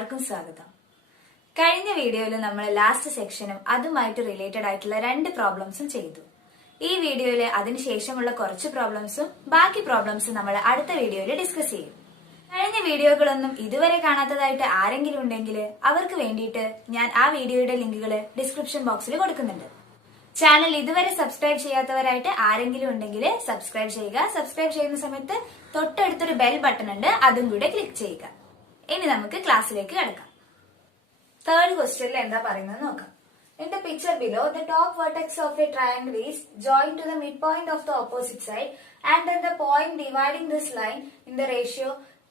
എല്ലാവർക്കും സ്വാഗതം. കഴിഞ്ഞ വീഡിയോയിൽ നമ്മൾ ലാസ്റ്റ് സെക്ഷനും അതുമായിട്ട് റിലേറ്റഡ് ആയിട്ടുള്ള 2 പ്രോബ്ലംസും ചെയ്തു. ഈ വീഡിയോയിൽ അതിനുശേഷമുള്ള കുറച്ച് പ്രോബ്ലംസും ബാക്കി പ്രോബ്ലംസും നമ്മൾ അടുത്ത വീഡിയോയിൽ ഡിസ്കസ് ചെയ്യും. കഴിഞ്ഞ വീഡിയോകളൊന്നും ഇതുവരെ കാണാത്തതായിട്ട് ആരെങ്കിലും ഉണ്ടെങ്കിൽ അവർക്ക് വേണ്ടിയിട്ട് ഞാൻ ആ വീഡിയോയുടെ ലിങ്കുകൾ ഡിസ്ക്രിപ്ഷൻ ബോക്സിൽ കൊടുക്കുന്നുണ്ട്. ചാനൽ ഇതുവരെ സബ്സ്ക്രൈബ് ചെയ്യാത്തവരായിട്ട് ആരെങ്കിലും ഉണ്ടെങ്കിൽ സബ്സ്ക്രൈബ് ചെയ്യുക. സബ്സ്ക്രൈബ് ചെയ്യുന്ന സമയത്ത് തൊട്ടടുത്തൊരു ബെൽ ബട്ടൺ ഉണ്ട്, അതും കൂടെ ക്ലിക്ക് ചെയ്യുക. ഇനി നമുക്ക് ക്ലാസ്സിലേക്ക് കിടക്കാം. തേർഡ് ക്വസ്റ്റ്യനിൽ എന്താ പറയുന്നത് നോക്കാം. In the picture below, the top vertex of a triangle is joined to the midpoint of the opposite side, and then the point dividing this line in the ratio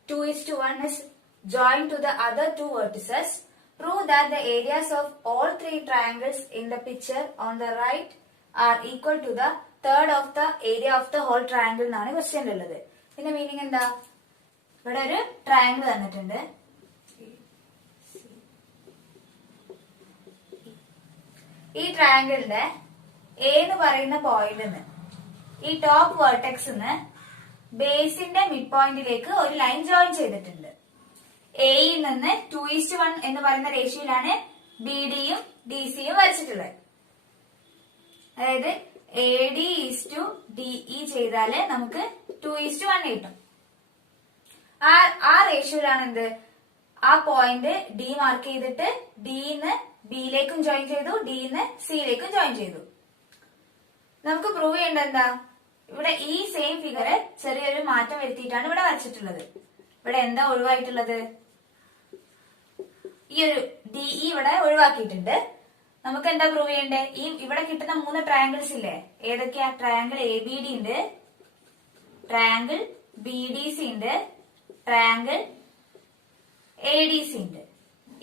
2:1 is joined to the other 2 vertices. Prove that the areas of all 3 triangles in the picture on the right are equal to the third of the area of the whole triangle എന്നാണ് question ഉള്ളത്. ഇതിന്റെ meaning എന്താ? ഇവിടെ ഒരു triangle തന്നിട്ടുണ്ട്. ഈ ട്രയാങ്കിളിന്റെ A എന്ന് പറയുന്ന പോയിന്റിന്ന് ഈ ടോപ്പ് വെർട്ടെക്സിന്ന് ബേസിന്റെ മിഡ് പോയിന്റിലേക്ക് ഒരു ലൈൻ ജോയിൻ ചെയ്തിട്ടുണ്ട്. എയിൽ നിന്ന് 2:1 എന്ന് പറയുന്ന റേഷ്യോയിലാണ് ബി ഡിയും ഡി സിയും വരച്ചിട്ടുള്ളത്. അതായത് A D is D E ചെയ്താല് നമുക്ക് 2:1 കിട്ടും. ആ റേഷ്യോയിലാണ് എന്ത്, ആ പോയിന്റ് ഡി മാർക്ക് ചെയ്തിട്ട് ഡിന്ന് ബിയിലേക്കും ജോയിൻ ചെയ്തു, ഡിന്ന് സിയിലേക്കും ജോയിൻ ചെയ്തു. നമുക്ക് പ്രൂവ് ചെയ്യേണ്ടത് എന്താ? ഇവിടെ ഈ സെയിം ഫിഗറ് ചെറിയൊരു മാറ്റം വരുത്തിയിട്ടാണ് ഇവിടെ വരച്ചിട്ടുള്ളത്. ഇവിടെ എന്താ ഒഴിവായിട്ടുള്ളത്? ഈ ഒരു ഡി ഇ ഇവിടെ ഒഴിവാക്കിയിട്ടുണ്ട്. നമുക്ക് എന്താ പ്രൂവ് ചെയ്യണ്ടേ? ഈ ഇവിടെ കിട്ടുന്ന 3 ട്രയാങ്കിൾസ് ഇല്ലേ, ഏതൊക്കെയാ? ട്രയാങ്കിൾ എ ബി ഡി ഉണ്ട്, ട്രയാങ്കിൾ ബി ഡി സി ഉണ്ട്, ട്രയാങ്കിൾ എ ഡി സി ഉണ്ട്.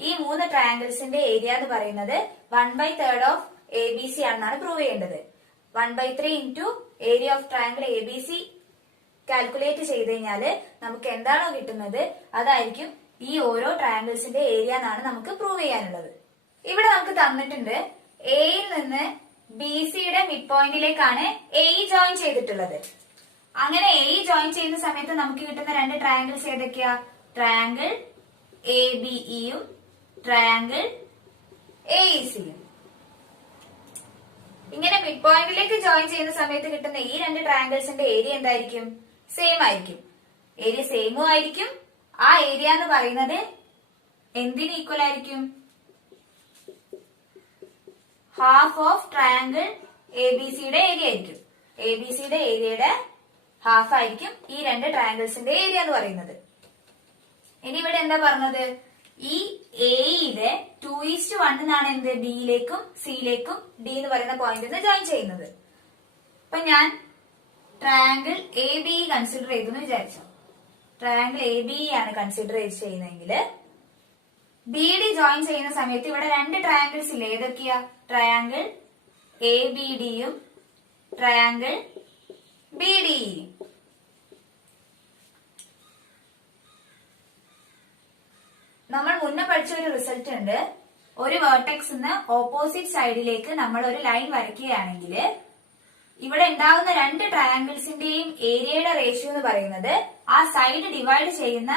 ഈ 3 ട്രയാങ്കിൾസിന്റെ ഏരിയ എന്ന് പറയുന്നത് 1/3 ഓഫ് എ ബി സി ആണെന്നാണ് പ്രൂവ് ചെയ്യേണ്ടത്. 1/3 into area of triangle A B C calculate ചെയ്ത് കഴിഞ്ഞാല് നമുക്ക് എന്താണോ കിട്ടുന്നത് അതായിരിക്കും ഈ ഓരോ ട്രയാങ്കിൾസിന്റെ ഏരിയ എന്നാണ് നമുക്ക് പ്രൂവ് ചെയ്യാനുള്ളത്. ഇവിടെ നമുക്ക് തന്നിട്ടുണ്ട് എയിൽ നിന്ന് ബി സിയുടെ മിഡ് പോയിന്റിലേക്കാണ് എ ജോയിൻ ചെയ്തിട്ടുള്ളത്. അങ്ങനെ എ ജോയിൻ ചെയ്യുന്ന സമയത്ത് നമുക്ക് കിട്ടുന്ന 2 ട്രയാങ്കിൾസ് ഏതൊക്കെയാ? ട്രയാങ്കിൾ എ ബി ഇയും ട്രയാങ്കിൾ എ ഇ സിയും. ഇങ്ങനെ മിഡ് പോയിന്റിലേക്ക് ജോയിൻ ചെയ്യുന്ന സമയത്ത് കിട്ടുന്ന ഈ 2 ട്രയാങ്കിൾസിന്റെ ഏരിയ എന്തായിരിക്കും? സെയിം ആയിരിക്കും. ഏരിയ സെയിമും ആയിരിക്കും. ആ ഏരിയ എന്ന് പറയുന്നത് എന്തിന് ഈക്വൽ ആയിരിക്കും? Half of triangle A B സിയുടെ ഏരിയ ആയിരിക്കും. എ ബി സിയുടെ ഏരിയയുടെ ഹാഫ് ആയിരിക്കും ഈ 2 ട്രയാങ്കിൾസിന്റെ ഏരിയ എന്ന് പറയുന്നത്. ഇനി ഇവിടെ എന്താ പറഞ്ഞത്? ഈ എയിലെ 2:1 എന്നാണ് എന്ത്, ബിയിലേക്കും സിയിലേക്കും ഡി എന്ന് പറയുന്ന പോയിന്റിൽ നിന്ന് ജോയിൻ ചെയ്യുന്നത്. അപ്പൊ ഞാൻ ട്രയാങ്കിൾ എ ബി കൺസിഡർ ചെയ്തു എന്ന് വിചാരിച്ചോ. ട്രയാങ്കിൾ എ ബി ആണ് കൺസിഡർ ചെയ്യുന്നതെങ്കിൽ ബി ഡി ജോയിൻ ചെയ്യുന്ന സമയത്ത് ഇവിടെ 2 ട്രയാങ്കിൾസ് ഇല്ലേ, ഏതൊക്കെയാ? ട്രയാങ്കിൾ എ ബി ഡിയും ട്രയാങ്കിൾ ബി ഡി ഇയും. നമ്മൾ മുന്നേ പഠിച്ച ഒരു റിസൾട്ട് ഉണ്ട്. ഒരു വേർട്ടെക്സിന്ന് ഓപ്പോസിറ്റ് സൈഡിലേക്ക് നമ്മൾ ഒരു ലൈൻ വരയ്ക്കുകയാണെങ്കിൽ ഇവിടെ ഉണ്ടാവുന്ന 2 ട്രയാങ്കിൾസിന്റെയും ഏരിയയുടെ റേഷ്യോ എന്ന് പറയുന്നത് ആ സൈഡ് ഡിവൈഡ് ചെയ്യുന്ന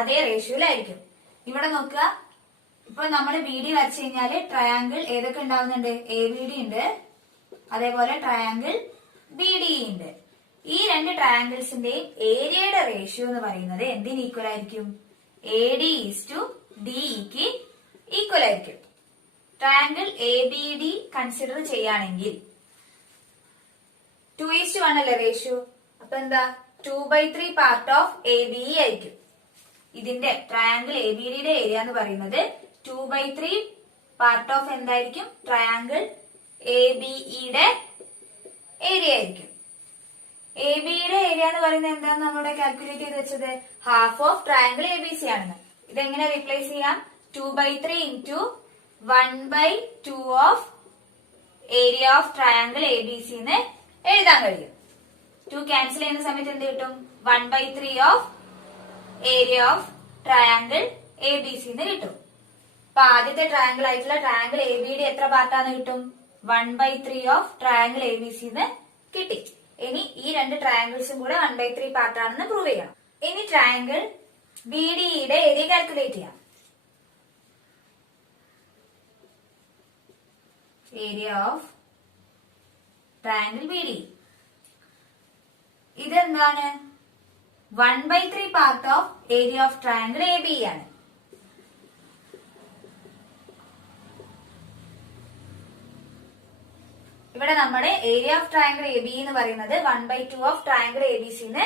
അതേ റേഷ്യോയിലായിരിക്കും. ഇവിടെ നോക്കുക, ഇപ്പൊ നമ്മൾ ബി ഡി വരച്ചു കഴിഞ്ഞാല് ട്രയാങ്കിൾ ഏതൊക്കെ ഉണ്ടാവുന്നുണ്ട്? എ ബി ഡി ഉണ്ട്, അതേപോലെ ട്രയാങ്കിൾ ബി ഡി ഉണ്ട്. ഈ 2 ട്രയാങ്കിൾസിന്റെയും ഏരിയയുടെ റേഷ്യോ എന്ന് പറയുന്നത് എന്തിന് ഈക്വൽ ആയിരിക്കും? A D is to D ഇക്ക് ഈക്വൽ ആയിരിക്കും. Triangle A B D consider ചെയ്യുകയാണെങ്കിൽ 2:1 അല്ലേ റേഷ്യോ? അപ്പൊ എന്താ? 2/3 part of A B E ആയിരിക്കും. ഇതിന്റെ ട്രയാങ്കിൾ എ ബി ഡിയുടെ ഏരിയ എന്ന് പറയുന്നത് 2/3 പാർട്ട് ഓഫ് എന്തായിരിക്കും? ട്രയാങ്കിൾ എ ബി ഇയുടെ ഏരിയ ആയിരിക്കും. എ ബിയുടെ ഏരിയ എന്ന് പറയുന്നത് എന്താണ് നമ്മളിവിടെ കാൽക്കുലേറ്റ് ചെയ്ത് വെച്ചത്? Half of triangle A B C ആണെന്ന്. ഇതെങ്ങനെ റീപ്ലേസ് ചെയ്യാം? 2/3 into 1/2 of area of triangle A B C എന്ന് എഴുതാൻ കഴിയും. 2 ക്യാൻസൽ ചെയ്യുന്ന സമയത്ത് എന്ത് കിട്ടും? 1/3 of area of triangle A B C എന്ന് കിട്ടും. അപ്പൊ ആദ്യത്തെ ട്രയാങ്കിൾ ആയിട്ടുള്ള ട്രയാങ്കിൾ എ ബി ഡി എത്ര പാർട്ടാന്ന് കിട്ടും? 1/3 of triangle A B C എന്ന് കിട്ടി. ഇനി ഈ 2 ട്രയാങ്കിൾസും കൂടെ 1/3 പാർട്ടാണെന്ന് പ്രൂവ് ചെയ്യണം. ഇനി ട്രയാങ്കിൾ ബി ഡി യുടെ ഏരിയ കാൽക്കുലേറ്റ് ചെയ്യാം. Area of triangle B D. ഇതെന്താണ്? 1/3 part of area of triangle A B ആണ്. ഇവിടെ നമ്മുടെ area of triangle A B എന്ന് പറയുന്നത് 1/2 of triangle A B C എന്ന്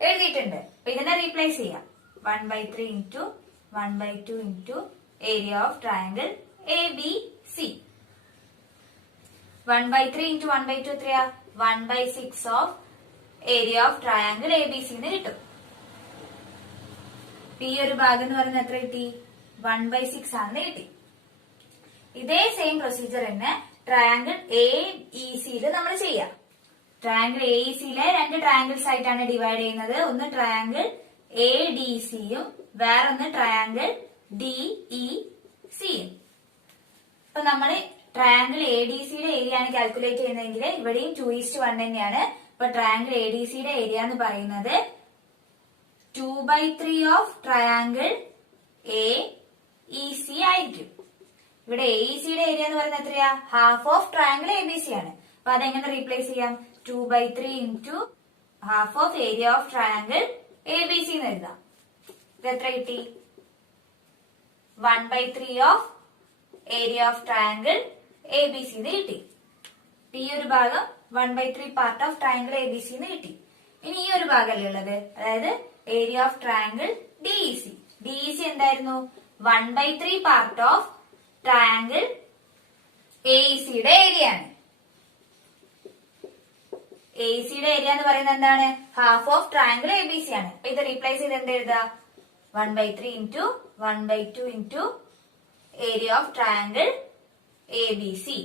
എഴുതിയിട്ടുണ്ട്. അപ്പൊ ഇതിനെ റീപ്ലേസ് ചെയ്യാം. 1/3 into 1/2 into area of triangle A B C. 1/3 into 1/2 എത്രയാ? 1/6 of area of triangle A B C എന്ന് കിട്ടും. ഈ ഒരു ഭാഗം എന്ന് പറയുന്നത് എത്ര കിട്ടി? 1/6 ആണെന്ന് കിട്ടി. ഇതേ സെയിം പ്രൊസീജിയർ തന്നെ ട്രയാങ്കിൾ എ ഇ സിയിൽ നമ്മൾ ചെയ്യാം. ട്രയാങ്കിൾ എ ഇ സിയിലെ രണ്ട് ട്രയാങ്കിൾസ് ആയിട്ടാണ് ഡിവൈഡ് ചെയ്യുന്നത്. ഒന്ന് ട്രയാങ്കിൾ എ ഡി സിയും വേറൊന്ന് ട്രയാങ്കിൾ ഡി ഇ സിയും. അപ്പൊ നമ്മൾ ട്രയാങ്കിൾ എ ഡി സിയുടെ ഏരിയ ആണ് കാൽക്കുലേറ്റ് ചെയ്യുന്നതെങ്കിൽ ഇവിടെയും 2:1 തന്നെയാണ്. അപ്പൊ ട്രയാങ്കിൾ എ ഡി സിയുടെ ഏരിയ എന്ന് പറയുന്നത് 2/3 of triangle A E C ആയിരിക്കും. ഇവിടെ എ ഇ സിയുടെ ഏരിയ എന്ന് പറയുന്നത് എത്രയാ? Half of triangle A B C ആണ്. അപ്പൊ അതെങ്ങനെ റീപ്ലേസ് ചെയ്യാം? 2/3 into half of area of triangle A B C എന്ന് എഴുതാം. ഇത് എത്ര കിട്ടി? 1/3 of area of triangle A B C എന്ന് കിട്ടി. ഈ ഒരു ഭാഗം 1/3 part of triangle A B C എന്ന് കിട്ടി. ഇനി ഈ ഒരു ഭാഗമല്ലേ ഉള്ളത്, അതായത് area of triangle D E C. D E C എന്തായിരുന്നു? 1/3 part of triangle A E സിയുടെ ഏരിയ ആണ്. എ ഇ സിയുടെ ഏരിയ എന്ന് പറയുന്നത് എന്താണ്? Half of triangle A B C ആണ്. അപ്പൊ ഇത് റീപ്ലേസ് ചെയ്ത് എന്ത് എഴുതാ? 1/3 into 1/2 into area of triangle A B C.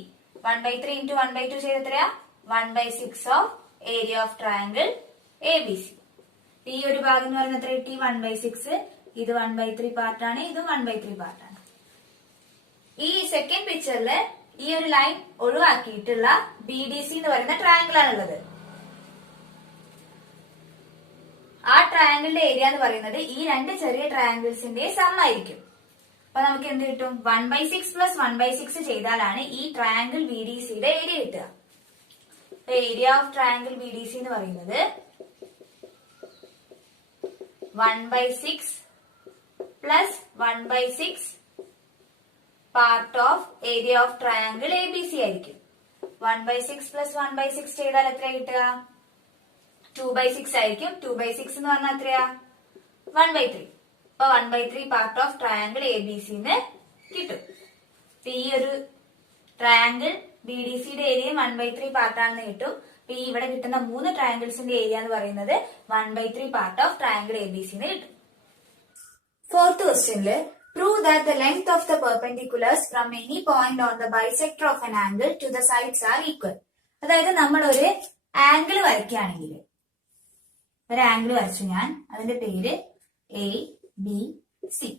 1/3 into 1/2 ചെയ്ത് എത്രയാ? 1/6 of area of triangle A B C. ഈ ഒരു ഭാഗം എന്ന് പറയുന്നത് എത്ര കിട്ടി? 1/6. ഇത് 1/3 പാർട്ടാണ്, ഇതും 1/3 പാർട്ടാണ്. ഈ സെക്കൻഡ് പിക്ചറില് ഈ ഒരു ലൈൻ ഒഴിവാക്കിയിട്ടുള്ള ബി ഡി സി എന്ന് പറയുന്ന ട്രയാങ്കിൾ ആണുള്ളത്. ആ ട്രയാങ്കിളിന്റെ ഏരിയ എന്ന് പറയുന്നത് ഈ രണ്ട് ചെറിയ ട്രയാങ്കിൾസിന്റെ സം ആയിരിക്കും. അപ്പൊ നമുക്ക് എന്ത് കിട്ടും? 1/6 പ്ലസ് 1/6 ചെയ്താലാണ് ഈ ട്രയാങ്കിൾ ബി ഡി സിയുടെ ഏരിയ കിട്ടുക. Area of triangle B D C എന്ന് പറയുന്നത് 1/6 plus 1/6 part of area of triangle A B C ആയിരിക്കും. 1/6 പ്ലസ് 1/6 ചെയ്താൽ എത്ര കിട്ടുക? 2/6 ആയിരിക്കും. 2/6 എന്ന് പറഞ്ഞാൽ എത്രയാ? 1/3. അപ്പൊ 1/3 part of triangle A B C എന്ന് കിട്ടും. ഈ ഒരു ട്രയാങ്കിൾ ബി ഡി സിയുടെ ഏരിയ 1/3 പാർട്ടാണെന്ന് കിട്ടും. അപ്പൊ ഈ ഇവിടെ കിട്ടുന്ന 3 ട്രയാങ്കിൾസിന്റെ ഏരിയ എന്ന് പറയുന്നത് 1/3 part of triangle A B C എന്ന് കിട്ടും. ഫോർത്ത് ക്വസ്റ്റ്യനില് prove that the length of the perpendiculars from any point on the bisector of an angle to the sides are equal. അതായത് നമ്മൾ ഒരു ആംഗിൾ വരയ്ക്കുകയാണെങ്കിൽ, ഒരു ആംഗിൾ വരച്ചു ഞാൻ, അതിന്റെ പേര് എ ബി സി.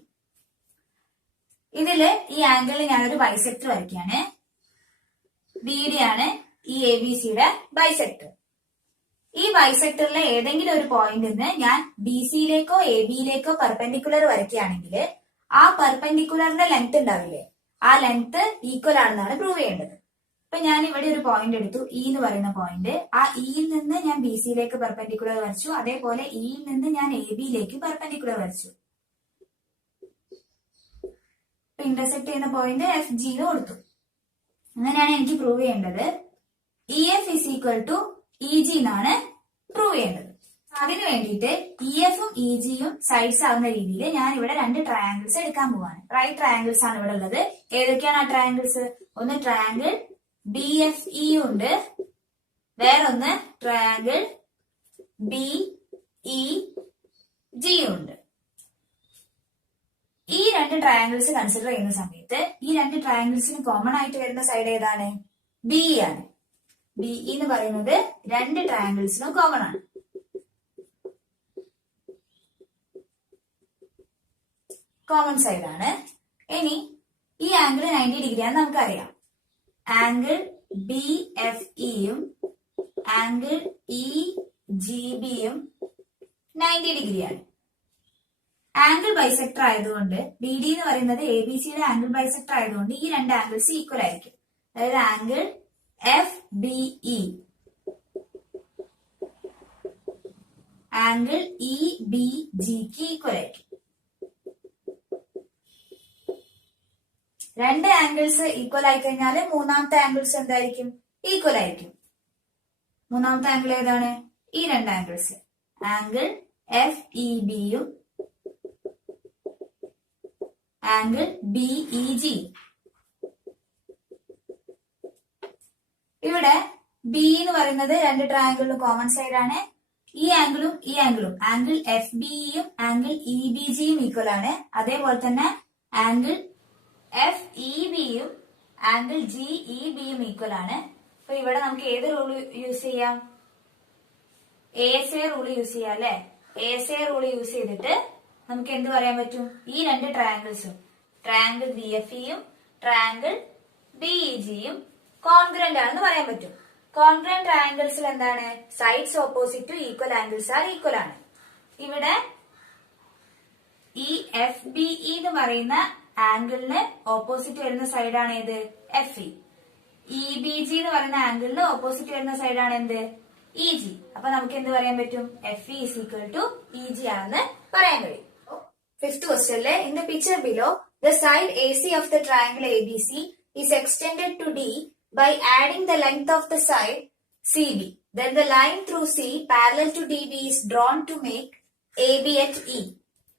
ഇതില് ഈ ആംഗിളിൽ ഞാനൊരു ബൈസെക്ടർ വരയ്ക്കുകയാണ്. ബി ഡി ആണ് ഈ എ ബി സിയുടെ ബൈസെക്ടർ. ഈ ബൈസെക്ടറിലെ ഏതെങ്കിലും ഒരു പോയിന്റിൽ നിന്ന് ഞാൻ ബി സിയിലേക്കോ എ ബിയിലേക്കോ പെർപെൻഡിക്കുലർ വരയ്ക്കുകയാണെങ്കിൽ ആ പെർപെൻഡിക്കുലറിന്റെ ലെങ്ത് ഉണ്ടാവില്ലേ, ആ ലെങ്ത് ഈക്വൽ ആണെന്നാണ് പ്രൂവ് ചെയ്യേണ്ടത്. അപ്പൊ ഞാൻ ഇവിടെ ഒരു പോയിന്റ് എടുത്തു, ഇ എന്ന് പറയുന്ന പോയിന്റ്. ആ ഇയിൽ നിന്ന് ഞാൻ ബി സിയിലേക്ക് പെർപെൻഡിക്കുലർ വരച്ചു, അതേപോലെ ഇയിൽ നിന്ന് ഞാൻ എ ബിയിലേക്ക് പെർപെൻഡിക്കുലർ വരച്ചു. ഇന്റർസെക്ട് ചെയ്യുന്ന പോയിന്റ് എഫ് ജി എന്ന് കൊടുത്തു. അങ്ങനെയാണ് എനിക്ക് പ്രൂവ് ചെയ്യേണ്ടത്. E F is equal to E G എന്നാണ് പ്രൂവ് ചെയ്യേണ്ടത്. അതിനു വേണ്ടിയിട്ട് ഇ എഫും ഇ ജിയും സൈഡ്സ് ആവുന്ന രീതിയിൽ ഞാൻ ഇവിടെ 2 ട്രയാങ്കിൾസ് എടുക്കാൻ പോവാണ്. റൈറ്റ് ട്രയാങ്കിൾസ് ആണ് ഇവിടെ ഉള്ളത്. ഏതൊക്കെയാണ് ആ ട്രയാങ്കിൾസ്? ഒന്ന് ട്രയാങ്കിൾ ബി എഫ് ഇ ഉണ്ട്, വേറൊന്ന് ട്രയാങ്കിൾ ബി ഇ ജി ഉണ്ട്. ഈ 2 ട്രയാങ്കിൾസ് കൺസിഡർ ചെയ്യുന്ന സമയത്ത് ഈ 2 ട്രയാങ്കിൾസിന് കോമൺ ആയിട്ട് വരുന്ന സൈഡ് ഏതാണ്? ബി ആണ്. ബി എന്ന് പറയുന്നത് 2 ട്രയാങ്കിൾസിനും കോമൺ ആണ്. കോമൺ സൈഡ് ആണ്. ഇനി ഈ ആംഗിൾ 90 ഡിഗ്രി ആണെന്ന് നമുക്കറിയാം. ആംഗിൾ ബി എഫ് ഇയും ആംഗിൾ ഇ ജി ബിയും 90 ഡിഗ്രിയാണ്. ആംഗിൾ ബൈസെക്ടർ ആയതുകൊണ്ട് ബി ഡി എന്ന് പറയുന്നത് എ ബി സിയുടെ ആംഗിൾ ബൈസെക്ടർ ആയതുകൊണ്ട് ഈ 2 ആംഗിൾസ് ഈക്വൽ ആയിരിക്കും. അതായത് angle F B E, angle E B ജിക്ക് ഈക്വൽ ആയിരിക്കും. രണ്ട് ആംഗിൾസ് ഈക്വൽ ആയി കഴിഞ്ഞാൽ മൂന്നാമത്തെ ആംഗിൾസ് എന്തായിരിക്കും? ഈക്വൽ ആയിരിക്കും. മൂന്നാമത്തെ ആംഗിൾ ഏതാണ്? ഈ രണ്ട് ആംഗിൾസ്, ആംഗിൾ എഫ് ഇ ബിയും ആംഗിൾ ബി ഇ ജി. ഇവിടെ ബി എന്ന് പറയുന്നത് രണ്ട് ട്രയാംഗിളിലും കോമൺ സൈഡ് ആണ്. ഈ ആംഗിളും ഈ ആംഗിളും, ആംഗിൾ എഫ് ബിയും ആംഗിൾ ഇ ബി ജിയും ഈക്വൽ ആണ്. അതേപോലെ തന്നെ ആംഗിൾ എഫ് ഇ ബിയും ആംഗിൾ ജി ഇ ബിയും ഈക്വൽ ആണ്. അപ്പൊ ഇവിടെ നമുക്ക് ഏത് റൂൾ യൂസ് ചെയ്യാം? ASA റൂൾ യൂസ് ചെയ്യാം അല്ലെ? ASA റൂൾ യൂസ് ചെയ്തിട്ട് നമുക്ക് എന്ത് പറയാൻ പറ്റും? ഈ രണ്ട് ട്രയാംഗിൾസും, ട്രയാംഗിൾ ബി എഫ് ഇയും ട്രയാംഗിൾ ബി ഇ ജിയും കോൺഗ്രന്റ് ആണെന്ന് പറയാൻ പറ്റും. കോൺഗ്രന്റ് ട്രയാംഗിൾസിൽ എന്താണ്? Sides opposite to equal angles are equal ആണ്. ഇവിടെ ഈ എഫ് ബി ഇ എന്ന് പറയുന്ന ആംഗിളിന് ഓപ്പോസിറ്റ് വരുന്ന സൈഡാണ് ഏത്? F E. E B G എന്ന് പറയുന്ന ആംഗിളിന് ഓപ്പോസിറ്റ് വരുന്ന സൈഡാണ് എന്ത്? E G. അപ്പൊ നമുക്ക് എന്ത് പറയാൻ പറ്റും? F E is equal to E G ആണെന്ന് പറയാൻ കഴിയും. ഫിഫ്ത് ക്വസ്റ്റ്യനിലെ in the picture below the side A C of the triangle A B C is extended to D by adding the length of the side CB. Then the line through C parallel to DB is drawn to make AB at E.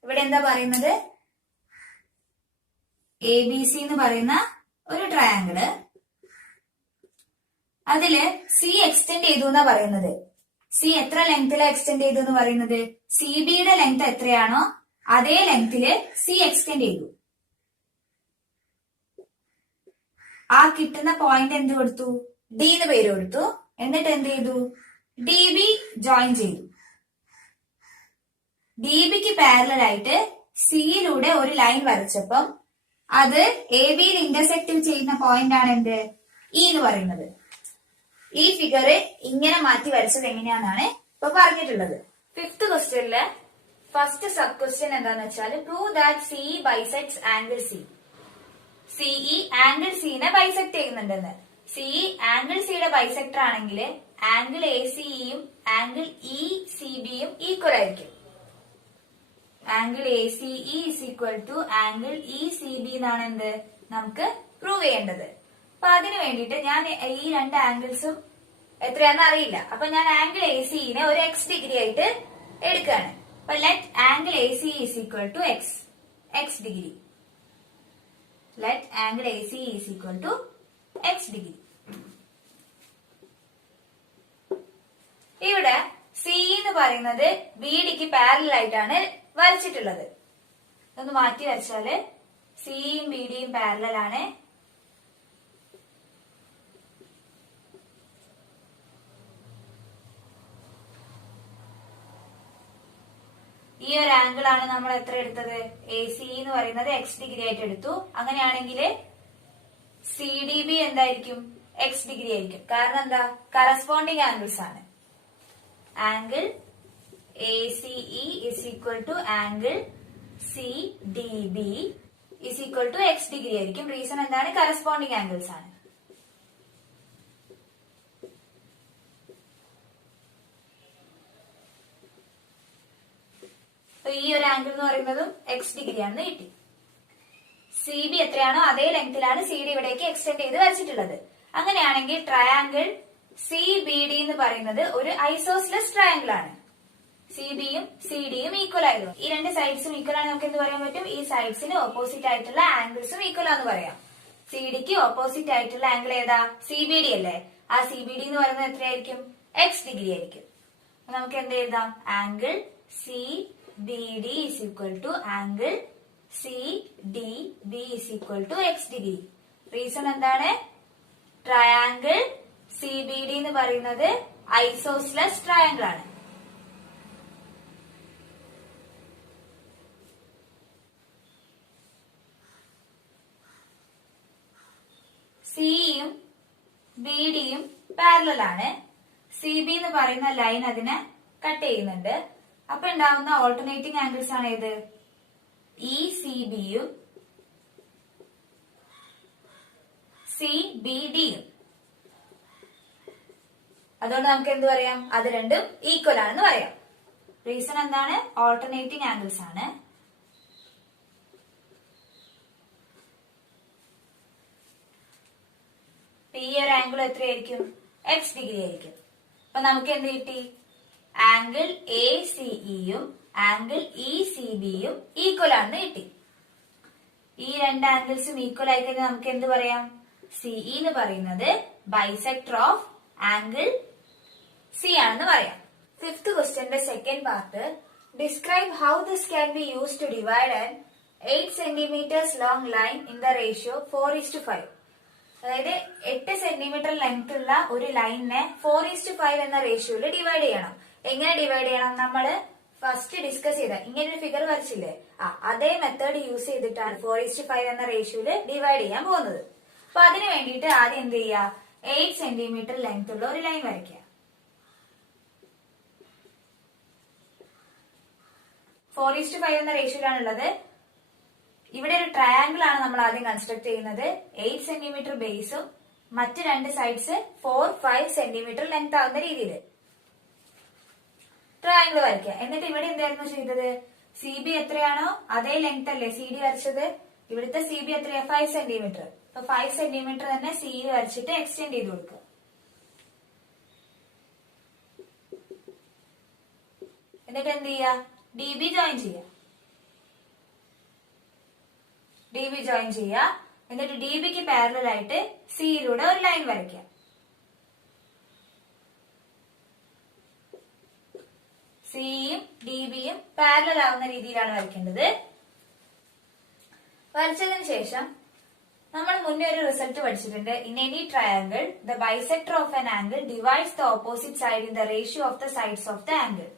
ഇവിടെ എന്താ പറയുന്നത്? ABC എന്ന് പറയുന്ന ഒരു ട്രയാംഗിള്, അതില് C extend ചെയ്തു എന്നാ പറയുന്നത്. C എത്ര ലെങ്തിലാ എക്സ്റ്റെൻഡ് ചെയ്തു എന്ന് പറയുന്നത്? CBയുടെ ലെങ്ത് എത്രയാണോ അതേ ലെങ്തില് C എക്സ്റ്റെൻഡ് ചെയ്തു. ആ കിട്ടുന്ന പോയിന്റ് എന്ത് കൊടുത്തു? ഡി എന്ന് പേര് കൊടുത്തു. എന്നിട്ട് എന്ത് ചെയ്തു? ഡി ബി ജോയിൻ ചെയ്തു. ഡി ബിക്ക് പാരലൽ ആയിട്ട് സിയിലൂടെ ഒരു ലൈൻ വരച്ചപ്പം അത് എ ബിയിൽ ഇന്റർസെക്ട് ചെയ്യുന്ന പോയിന്റ് ആണ് എന്ത്? ഇ എന്ന് പറയുന്നത്. ഈ ഫിഗർ ഇങ്ങനെ മാറ്റി വരച്ചത് എങ്ങനെയാണെന്നാണ് ഇപ്പൊ പറഞ്ഞിട്ടുള്ളത്. ഫിഫ്ത് ക്വസ്റ്റ്യനിലെ ഫസ്റ്റ് സബ് ക്വസ്റ്റ്യൻ എന്താന്ന് വെച്ചാൽ prove that C bisects angle C. CE angle സിനെ ബൈസെക്ട് ചെയ്യുന്നുണ്ടെന്ന്. സിഇ ആംഗിൾ സിയുടെ ബൈസെക്ടർ ആണെങ്കിൽ ആംഗിൾ എ സിഇയും ആംഗിൾ ഇ സി ബിയും ഈക്വൽ ആയിരിക്കും. Angle A CE is equal to angle E C B എന്നാണ് എന്ത് നമുക്ക് പ്രൂവ് ചെയ്യേണ്ടത്. അപ്പൊ അതിനു വേണ്ടിയിട്ട് ഞാൻ ഈ രണ്ട് ആംഗിൾസും എത്രയാണെന്ന് അറിയില്ല. അപ്പൊ ഞാൻ ആംഗിൾ എ സിഇനെ ഒരു എക്സ് ഡിഗ്രി ആയിട്ട് എടുക്കുകയാണ്. അപ്പൊ let angle A C is equal to x degree. Let angle AC is equal to x degree. ഇവിടെ സി എന്ന് പറയുന്നത് ബി ഡിക്ക് പാരലൽ ആയിട്ടാണ് വരച്ചിട്ടുള്ളത്. ഇതൊന്ന് മാറ്റി വരച്ചാല് സിയും ബി ഡിയും പാരലൽ ആണ്. ഈ ഒരു ആംഗിൾ ആണ് നമ്മൾ എത്ര എടുത്തത്? എ സി എന്ന് പറയുന്നത് എക്സ് ഡിഗ്രി ആയിട്ട് എടുത്തു. അങ്ങനെയാണെങ്കിൽ സി ഡി ബി എന്തായിരിക്കും? എക്സ് ഡിഗ്രി ആയിരിക്കും. കാരണം എന്താ? കറസ്പോണ്ടിങ് ആംഗിൾസ് ആണ്. Angle A CE is equal to angle C D B is equal to x degree ആയിരിക്കും. റീസൺ എന്താണ്? കറസ്പോണ്ടിങ് ആംഗിൾസ് ആണ്. ഈ ഒരു ആംഗിൾ എന്ന് പറയുന്നതും എക്സ് ഡിഗ്രി ആണെന്ന് കിട്ടി. സി ബി എത്രയാണോ അതേ ലെങ്തിലാണ് സി ഡി ഇവിടേക്ക് എക്സ്റ്റെൻഡ് ചെയ്ത് വരച്ചിട്ടുള്ളത്. അങ്ങനെയാണെങ്കിൽ ട്രയാംഗിൾ സി ബി ഡി എന്ന് പറയുന്നത് ഒരു ഐസോസ്ലെസ് ട്രയാംഗിൾ ആണ്. സി ബിയും സി ഡിയും ഈക്വൽ ആയിരുന്നു. ഈ രണ്ട് സൈഡ്സും ഈക്വൽ ആണ്. നമുക്ക് എന്ത് പറയാൻ പറ്റും? ഈ സൈഡ്സിന് ഓപ്പോസിറ്റ് ആയിട്ടുള്ള ആംഗിൾസും ഈക്വൽ ആണെന്ന് പറയാം. സി ഡിക്ക് ഓപ്പോസിറ്റ് ആയിട്ടുള്ള ആംഗിൾ ഏതാ? സി ബി ഡി അല്ലേ? ആ സി ബി ഡി എന്ന് പറയുന്നത് എത്രയായിരിക്കും? എക്സ് ഡിഗ്രി ആയിരിക്കും. നമുക്ക് എന്ത് എഴുതാം? Angle C BD is equal to angle CDB is equal to x degree. Reason എന്താണ്? ട്രയാംഗിൾ CBD എന്ന് പറയുന്നത് ഐസോസ്ലെസ് ട്രയാംഗിൾ ആണ്. സിയും ബി ഡിയും പാരലൽ ആണ്. സി ബി എന്ന് പറയുന്ന ലൈൻ അതിനെ കട്ട് ചെയ്യുന്നുണ്ട്. അപ്പൊ ഉണ്ടാവുന്ന ഓൾട്ടർനേറ്റിംഗ് ആംഗിൾസ് ആണ് ഏത്? ഇ സി ബിയും സി ബി ഡിയും. അതുകൊണ്ട് നമുക്ക് എന്ത് പറയാം, അത് രണ്ടും ഈക്വൽ ആണെന്ന് പറയാം. റീസൺ എന്താണ്, ഓൾട്ടർനേറ്റിംഗ് ആംഗിൾസ് ആണ്. ഈ ഒരു ആംഗിൾ എത്രയായിരിക്കും, എക്സ് ഡിഗ്രി ആയിരിക്കും. അപ്പൊ നമുക്ക് എന്ത് കിട്ടി, ആംഗിൾ എ സിഇയും ആംഗിൾ ഇ സി ബിയും ഈക്വൽ ആണെന്ന് കിട്ടി. ഈ രണ്ട് ആംഗിൾസും ഈക്വൽ ആയി കഴിഞ്ഞാൽ നമുക്ക് എന്ത് പറയാം, സിഇ എന്ന് പറയുന്നത് ബൈസെക്ടർ ഓഫ് ആംഗിൾ സി ആണെന്ന് പറയാം. ഫിഫ്ത് ക്വസ്റ്റ്യന്റെ second part, describe how this can be use to divide an 8 cm long line in the ratio 4:5. അതായത് 8 സെന്റിമീറ്റർ ലെങ്ത് ഉള്ള ഒരു ലൈനിനെ 4:5 എന്ന റേഷ്യോയിൽ ഡിവൈഡ് ചെയ്യണം. എങ്ങനെ ഡിവൈഡ് ചെയ്യണം, നമ്മള് ഫസ്റ്റ് ഡിസ്കസ് ചെയ്ത ഇങ്ങനെ ഒരു ഫിഗർ വരച്ചില്ലേ, അതേ മെത്തേഡ് യൂസ് ചെയ്തിട്ടാണ് 4:5 എന്ന റേഷ്യോയിൽ ഡിവൈഡ് ചെയ്യാൻ പോകുന്നത്. അപ്പൊ അതിന് വേണ്ടിയിട്ട് ആദ്യം എന്ത് ചെയ്യുക, 8 സെന്റിമീറ്റർ ലെങ്ത് ഉള്ള ഒരു ലൈൻ വരയ്ക്കുക. 4:5 എന്ന റേഷ്യോയിലാണുള്ളത്. ഇവിടെ ഒരു ട്രയാങ്കിൾ ആണ് നമ്മൾ ആദ്യം കൺസ്ട്രക്ട് ചെയ്യുന്നത്. 8 സെന്റിമീറ്റർ ബേസും മറ്റ് രണ്ട് സൈഡ്സ് 4-5 സെന്റിമീറ്റർ ലെങ്ത് ആവുന്ന രീതിയിൽ ട്രയാങ്കിൾ വരയ്ക്കുക. എന്നിട്ട് ഇവിടെ എന്തായിരുന്നു ചെയ്തത്, സി ബി എത്രയാണോ അതേ ലെങ്ത് അല്ലേ സി ഡി വരച്ചത്. ഇവിടുത്തെ സി ബി എത്രയാ, 5 സെന്റിമീറ്റർ. അപ്പൊ 5 സെന്റിമീറ്റർ തന്നെ സി വരച്ചിട്ട് എക്സ്റ്റെൻഡ് ചെയ്ത് കൊടുക്കുക. എന്നിട്ട് എന്ത് ചെയ്യുക, ഡി ബി ജോയിൻ ചെയ്യുക. ഡി ബി ജോയിൻ ചെയ്യുക. എന്നിട്ട് ഡി ബിക്ക് പാരലൽ ആയിട്ട് സിയിലൂടെ ഒരു ലൈൻ വരയ്ക്കുക. സിയും ഡി ബിയും പാരലൽ ആവുന്ന രീതിയിലാണ് വരയ്ക്കേണ്ടത്. വരച്ചതിന് ശേഷം നമ്മൾ മുന്നേ ഒരു റിസൾട്ട് പഠിച്ചിട്ടുണ്ട്. In any triangle the bisector of an angle divides the opposite side in the ratio of the sides of the angle.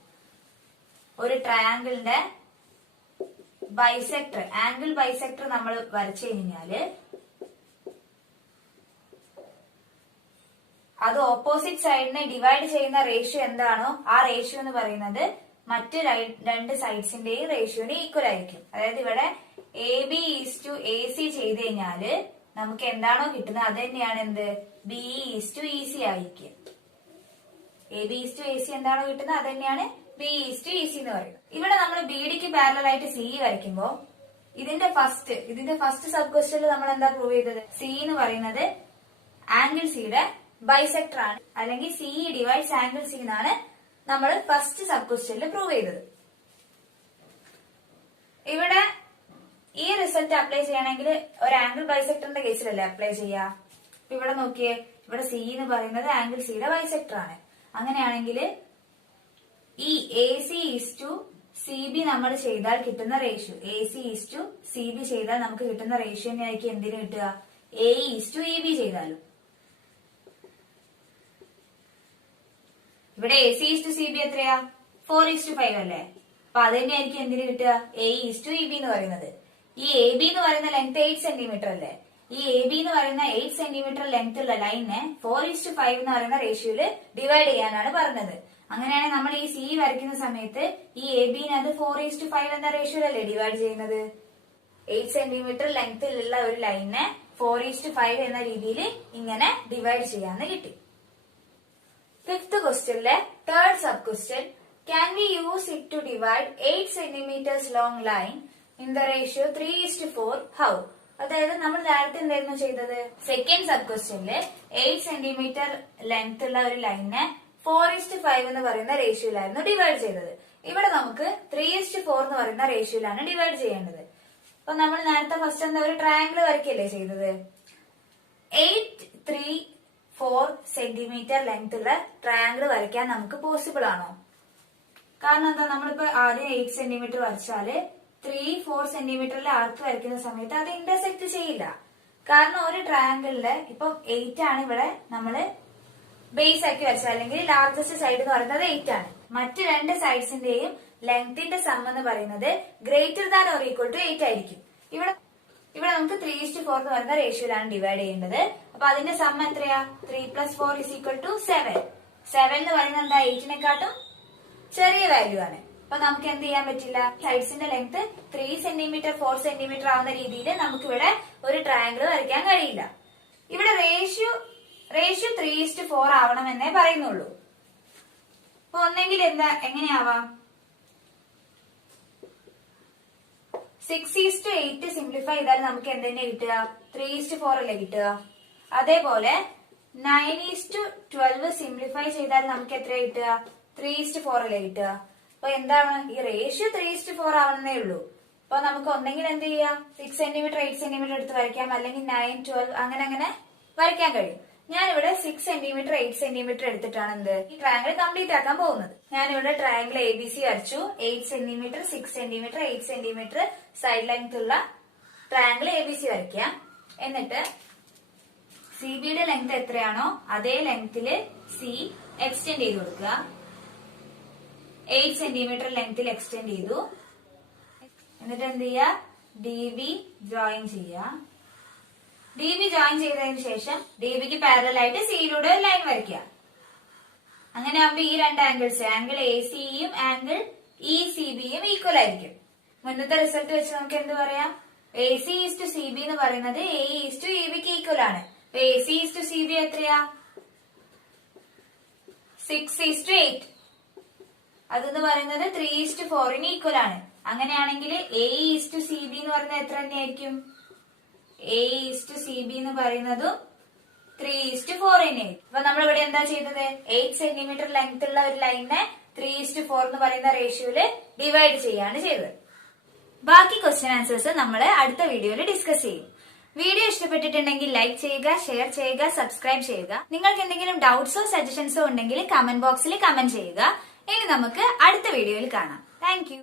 ഒരു ട്രയാങ്കിളിന്റെ ബൈസെക്ടർ, ആംഗിൾ ബൈസെക്ടർ നമ്മൾ വരച്ചു കഴിഞ്ഞാല് അത് ഓപ്പോസിറ്റ് സൈഡിനെ ഡിവൈഡ് ചെയ്യുന്ന റേഷ്യോ എന്താണോ ആ റേഷ്യോ എന്ന് പറയുന്നത് മറ്റ് രണ്ട് സൈഡ്സിന്റെയും റേഷ്യോന് ഈക്വൽ ആയിരിക്കും. അതായത് ഇവിടെ A B is to A C ചെയ്ത് കഴിഞ്ഞാല് നമുക്ക് എന്താണോ കിട്ടുന്നത് അത് തന്നെയാണ് എന്ത്, B is to E C ആയിരിക്കും. A B is to A C എന്താണോ കിട്ടുന്നത് അത് തന്നെയാണ് B is to E C എന്ന് പറയുന്നത്. ഇവിടെ നമ്മൾ ബി ഡിക്ക് പാരലൽ ആയിട്ട് സി വരയ്ക്കുമ്പോ ഇതിന്റെ ഫസ്റ്റ് സബ് ക്വസ്റ്റ്യനിൽ നമ്മൾ എന്താ പ്രൂവ് ചെയ്തത്, സി എന്ന് പറയുന്നത് ആംഗിൾ സിയുടെ ബൈസെക്ടർ ആണ്, അല്ലെങ്കിൽ സി ഡിവൈഡ്സ് ആംഗിൾ സി എന്നാണ് നമ്മൾ ഫസ്റ്റ് സബ് ക്വസ്റ്റ്യനിൽ പ്രൂവ് ചെയ്തത്. ഇവിടെ ഈ റിസൾട്ട് അപ്ലൈ ചെയ്യണമെങ്കിൽ ഒരു ആംഗിൾ ബൈസെക്ടറിന്റെ കേസിലല്ലേ അപ്ലൈ ചെയ്യാ. ഇവിടെ നോക്കിയേ, ഇവിടെ സി എന്ന് പറയുന്നത് ആംഗിൾ സിയുടെ ബൈസെക്ടർ ആണ്. അങ്ങനെയാണെങ്കിൽ ഈ A C is to C B നമ്മൾ ചെയ്താൽ കിട്ടുന്ന ratio, A C is to C B ചെയ്താൽ നമുക്ക് കിട്ടുന്ന റേഷ്യോ തന്നെയായിരിക്കും എന്തിനു കിട്ടുക, A is to E B ചെയ്താലും. ഇവിടെ A C is to C B എത്രയാ, 4:5 അല്ലേ. അപ്പൊ അത് തന്നെയായിരിക്കും എന്തിനു കിട്ടുക, A is to E B എന്ന് പറയുന്നത്. ഈ എ ബി എന്ന് പറയുന്ന ലെങ്ത് 8 സെന്റിമീറ്റർ അല്ലേ. ഈ എ ബി എന്ന് പറയുന്ന 8 സെന്റിമീറ്റർ ലെങ്ത് ഉള്ള ലൈനിനെ 4:5 എന്ന് പറയുന്ന റേഷ്യോയില് ഡിവൈഡ് ചെയ്യാനാണ് പറഞ്ഞത്. അങ്ങനെയാണെങ്കിൽ നമ്മൾ ഈ സി വരയ്ക്കുന്ന സമയത്ത് ഈ എ ബിനെ അത് 4:5 എന്ന റേഷ്യോയിലല്ലേ ഡിവൈഡ് ചെയ്യുന്നത്. 8 സെന്റിമീറ്റർ ലെങ്തിലുള്ള ഒരു ലൈനിനെ 4:5 എന്ന രീതിയിൽ ഇങ്ങനെ ഡിവൈഡ് ചെയ്യാന്ന് കിട്ടി. ഫിഫ്ത് ക്വസ്റ്റ്യനിലെ third sub question, can we use it to divide 8 centimetres long line in the ratio 3:4 how. അതായത് നമ്മൾ നേരത്തെ എന്തായിരുന്നു ചെയ്തത്, സെക്കൻഡ് സബ് ക്വസ്റ്റ്യനില് 8 സെന്റിമീറ്റർ ലെങ്ത് ഉള്ള ഒരു ലൈനിനെ 4:5 എന്ന് പറയുന്ന റേഷ്യോയിലായിരുന്നു ഡിവൈഡ് ചെയ്തത്. ഇവിടെ നമുക്ക് 3:4 എന്ന് പറയുന്ന റേഷ്യോയിലാണ് ഡിവൈഡ് ചെയ്യേണ്ടത്. അപ്പൊ നമ്മൾ നേരത്തെ ഫസ്റ്റ് എന്താ ഒരു ട്രയാങ്കിൾ വരയ്ക്കല്ലേ ചെയ്തത്. 8-3-4 സെന്റിമീറ്റർ ലെങ്ത് ഉള്ള ട്രയാങ്കിൾ വരയ്ക്കാൻ നമുക്ക് പോസിബിൾ ആണോ? കാരണം എന്താ, നമ്മളിപ്പോ ആദ്യം 8 സെന്റിമീറ്റർ വരച്ചാല് 3-4 സെന്റിമീറ്ററിലെ ആർക്ക് വരയ്ക്കുന്ന സമയത്ത് അത് ഇന്റർസെക്ട് ചെയ്യില്ല. കാരണം ഒരു ട്രയാങ്കിളില് ഇപ്പൊ 8 ആണ് ഇവിടെ നമ്മള് ബേസ് ആക്കി വരച്ചത്, അല്ലെങ്കിൽ ലാർജസ്റ്റ് സൈഡ് എന്ന് പറയുന്നത് 8 ആണ്. മറ്റ് രണ്ട് സൈഡ്സിന്റെയും ലെങ്ത്തിന്റെ സം എന്ന് പറയുന്നത് greater than or equal to 8 ആയിരിക്കും. ഇവിടെ നമുക്ക് 3:4 എന്ന് പറയുന്ന റേഷ്യോയിലാണ് ഡിവൈഡ് ചെയ്യേണ്ടത്. അപ്പൊ അതിന്റെ സം എത്രയാ, 3 + 4 = 7. 7 എന്ന് പറയുന്നത് എന്താ, 8-നെക്കാട്ടും ചെറിയ വാല്യൂ ആണ്. അപ്പൊ നമുക്ക് എന്ത് ചെയ്യാൻ പറ്റില്ല, സൈഡ്സിന്റെ ലെങ്ത് 3 സെന്റിമീറ്റർ 4 സെന്റിമീറ്റർ ആവുന്ന രീതിയിൽ നമുക്ക് ഇവിടെ ഒരു ട്രയാങ്കിൾ വരയ്ക്കാൻ കഴിയില്ല. ഇവിടെ റേഷ്യോ 3:4 ആവണമെന്നേ പറയുന്നുള്ളൂ. അപ്പൊ ഒന്നെങ്കിൽ എങ്ങനെയാവാം, 6:8 സിംപ്ലിഫൈ ചെയ്താൽ നമുക്ക് എന്തെന്നെ കിട്ടുക, 3:4 അല്ലേ കിട്ടുക. അതേപോലെ 9:12 സിംപ്ലിഫൈ ചെയ്താൽ നമുക്ക് എത്ര കിട്ടുക, 3:4 അല്ലേ കിട്ടുക. അപ്പൊ എന്താണ്, ഈ റേഷ്യോ 3:4 ആവുന്നേ ഉള്ളൂ. അപ്പൊ നമുക്ക് ഒന്നെങ്കിൽ എന്ത് ചെയ്യാം, 6 സെന്റിമീറ്റർ 8 സെന്റിമീറ്റർ എടുത്ത് വരയ്ക്കാം, അല്ലെങ്കിൽ 9, 12 അങ്ങനെ വരയ്ക്കാൻ കഴിയും. ഞാനിവിടെ 6 സെന്റിമീറ്റർ 8 സെന്റിമീറ്റർ എടുത്തിട്ടാണ് ഈ ട്രയാങ്കിൾ കംപ്ലീറ്റ് ആക്കാൻ പോകുന്നത്. ഞാനിവിടെ ട്രയാങ്കിൾ ABC വരച്ചു. 8 centimetre 6 centimetre 8 centimetre side length ഉള്ള ട്രയാങ്കിൾ ABC വരയ്ക്കാം. എന്നിട്ട് CBയുടെ ലെങ്ത് എത്രയാണോ അതേ ലെങ്തില് C എക്സ്റ്റെൻഡ് ചെയ്ത് കൊടുക്കുക. 8 സെന്റിമീറ്റർ ലെങ്തിൽ എക്സ്റ്റെൻഡ് ചെയ്തു. എന്നിട്ട് എന്ത് ചെയ്യുക, DB ജോയിൻ ചെയ്യുക. DB ജോയിൻ ചെയ്തതിനു ശേഷം DBക്ക് പാരലൽ ആയിട്ട് സിയിലൂടെ ലൈൻ വരയ്ക്കുക. അങ്ങനെ ആകുമ്പോൾ ഈ രണ്ട് ആംഗിൾസ്, ആംഗിൾ ACയും ആംഗിൾ ECBയും ഈക്വൽ ആയിരിക്കും. മുന്നത്തെ റിസൾട്ട് വെച്ച് നമുക്ക് എന്ത് പറയാം, AC:CB എന്ന് പറയുന്നത് AE:EBക്ക് ഈക്വൽ ആണ്. അപ്പൊ AC:CB എത്രയാ, 6:8. അതെന്ന് പറയുന്നത് 3:4 ഈക്വൽ ആണ്. അങ്ങനെയാണെങ്കിൽ AE:CB എന്ന് പറയുന്നത് എത്ര തന്നെയായിരിക്കും, AE:CB എന്ന് പറയുന്നതും 3:4 തന്നെയായിരിക്കും. അപ്പൊ നമ്മളിവിടെ എന്താ ചെയ്തത്, 8 സെന്റിമീറ്റർ ലെങ്ത് ഉള്ള ഒരു ലൈനിനെ 3:4 എന്ന് പറയുന്ന റേഷ്യോയില് ഡിവൈഡ് ചെയ്യാണ് ചെയ്തത്. ബാക്കി ക്വസ്റ്റ്യൻ ആൻസേഴ്സ് നമ്മൾ അടുത്ത വീഡിയോയിൽ ഡിസ്കസ് ചെയ്യും. വീഡിയോ ഇഷ്ടപ്പെട്ടിട്ടുണ്ടെങ്കിൽ ലൈക്ക് ചെയ്യുക, ഷെയർ ചെയ്യുക, സബ്സ്ക്രൈബ് ചെയ്യുക. നിങ്ങൾക്ക് എന്തെങ്കിലും ഡൗട്ട്സോ സജഷൻസോ ഉണ്ടെങ്കിൽ കമന്റ് ബോക്സിൽ കമന്റ് ചെയ്യുക. ഇനി നമുക്ക് അടുത്ത വീഡിയോയിൽ കാണാം. താങ്ക്